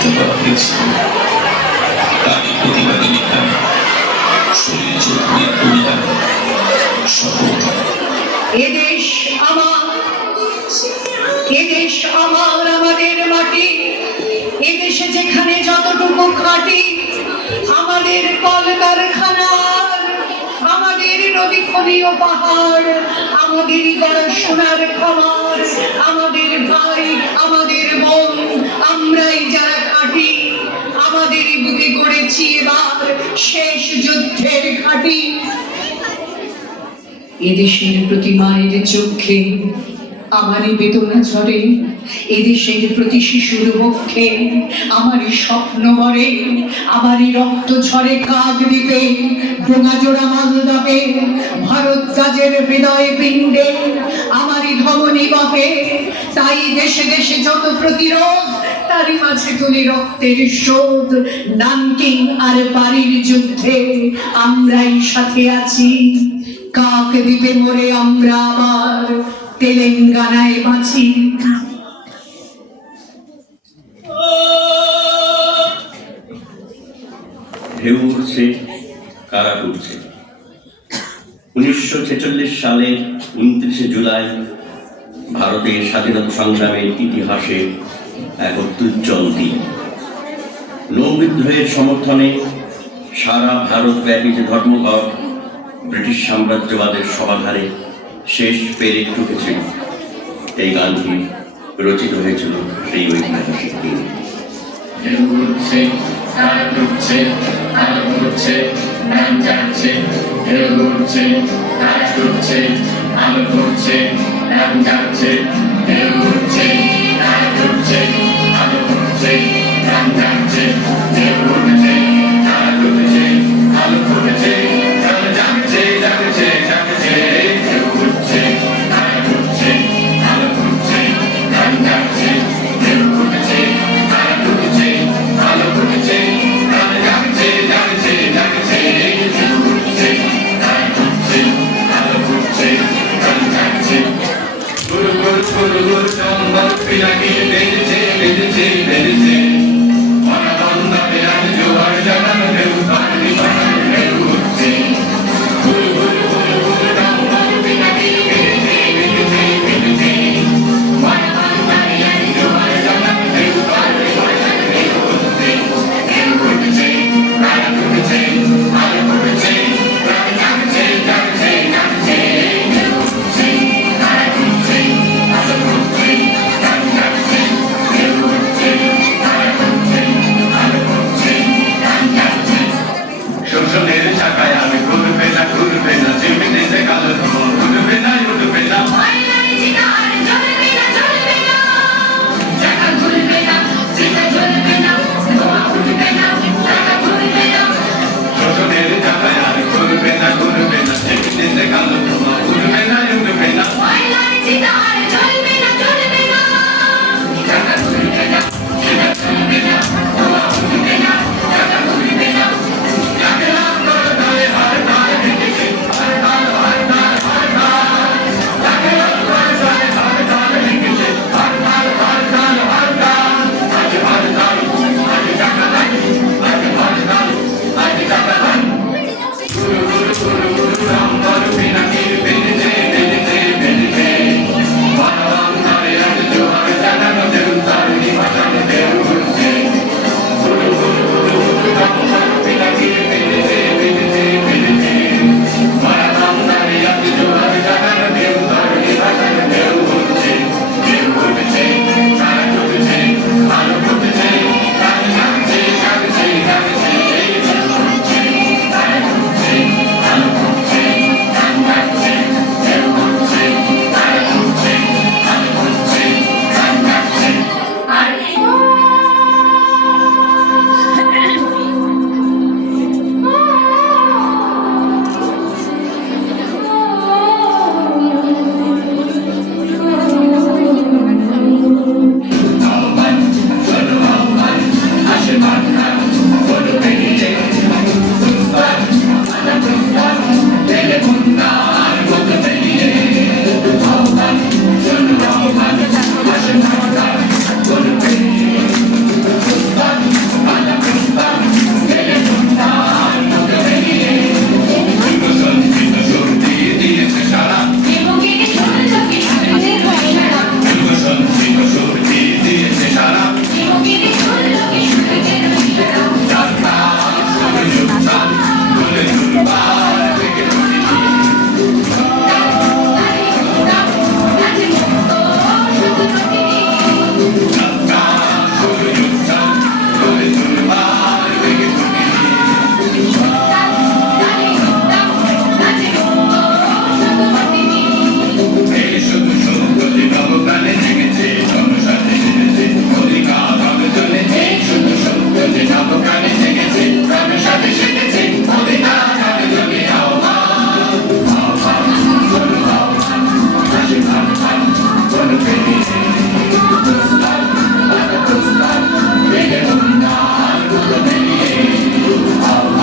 রক্ষা করা হয়েছে। তারই প্রতিবাদে লেখা শরীর চৌধুরীর কবিতা শপথ। এদেশ আমার, এদেশ আমার, আমাদের মাটি, এদেশে যেখানে যতটুকু খাটি, আমাদের কলকারখানার, আমাদের নদী খনি ও পাহাড়, আমাদের গড়াশোনার খামার, আমাদের ভাই, আমাদের বোন, আমরাই যারা খাটি, আমাদের বুকে গড়েছি এবার শেষ যুদ্ধের ঘাঁটি। এদেশের প্রতি মায়ের চোখে আমারই বেদনা ঝরে, এদেশের প্রতি শিশুর বক্ষে আমারই স্বপ্ন মরে, আমারই রক্ত ঝরে কাকদ্বীপে, ডোঙাজোড়া মালদ্বীপে, ভারত রাজের হৃদয় পিণ্ডে আমারই ধমনী বহে। তাই দেশে দেশে যত প্রতিরোধ, তারই মাঝে তুলি রক্তের শোধ। নানকিং আর পারির যুদ্ধে আমরাই সাথে আছি, কাকদ্বীপে মরে আমরা আবার তেলেঙ্গানায় বাঁচি। ঢেউ উঠছে, কারা উঠছে। 1946 সালের 29 জুলাই ভারতের স্বাধীনতা সংগ্রামের ইতিহাসে এক অত্যুজ্জ্বল দিন। নৌবিদ্রোহের সমর্থনে সারা ভারতব্যাপী যে ধর্মঘট ব্রিটিশ সাম্রাজ্যবাদের সমাধারে শেষ পেরে ঠুকেছিল, এই গানটি রচিত হয়েছিল সেই ঐতিহাসিক দিন। ঢেউ উঠছে, কারা ডুবছে, আলো ফুটছে, নাম জাগছে। ঢেউ উঠছে, কারা ডুবছে, আলো ফুটছে, নাম জাগছে। ঢেউ উঠছে, কারা ডুবছে, আলো ফুটছে, নাম জাগছে। ঢেউ উঠছে, কারা ডুবছে, আলো ফুটছে, নাম জাগছে, জাগছে, জাগছে। ঢেউ উঠছে, কারা ডুবছে, আলো ফুটছে, নাম জাগছে। ঢেউ উঠছে, কারা ডুবছে, আলো ফুটছে, নাম জাগছে, জাগছে, জাগছে। ঢেউ উঠছে, কারা ডুবছে, আলো ফুটছে, নাম জাগছে। গুরু গুরু গুরু গুরু চম্বক পিনাকি বেজেছে, বেজেছে, বেজেছে। মনাবন্ধনে আজ জোয়ার জানানো ঢেউ পানি বানানো ঢেউ উঠছে। গুরু গুরু গুরু গুরু চম্বক পিনাকি বেজেছে, বেজেছে, বেজেছে। মনাবন্ধনে আজ জোয়ার জানানো ঢেউ পানি বানানো ঢেউ উঠছে। ঢেউ উঠছে, কারা ডুবছে, আলো ফুটছে, প্রাণ জাগছে, জাগছে, জাগছে। ঢেউ উঠছে, কারা ডুবছে, আলো ফুটছে, প্রাণ জাগছে। ঢেউ উঠছে, কারা আহ্বান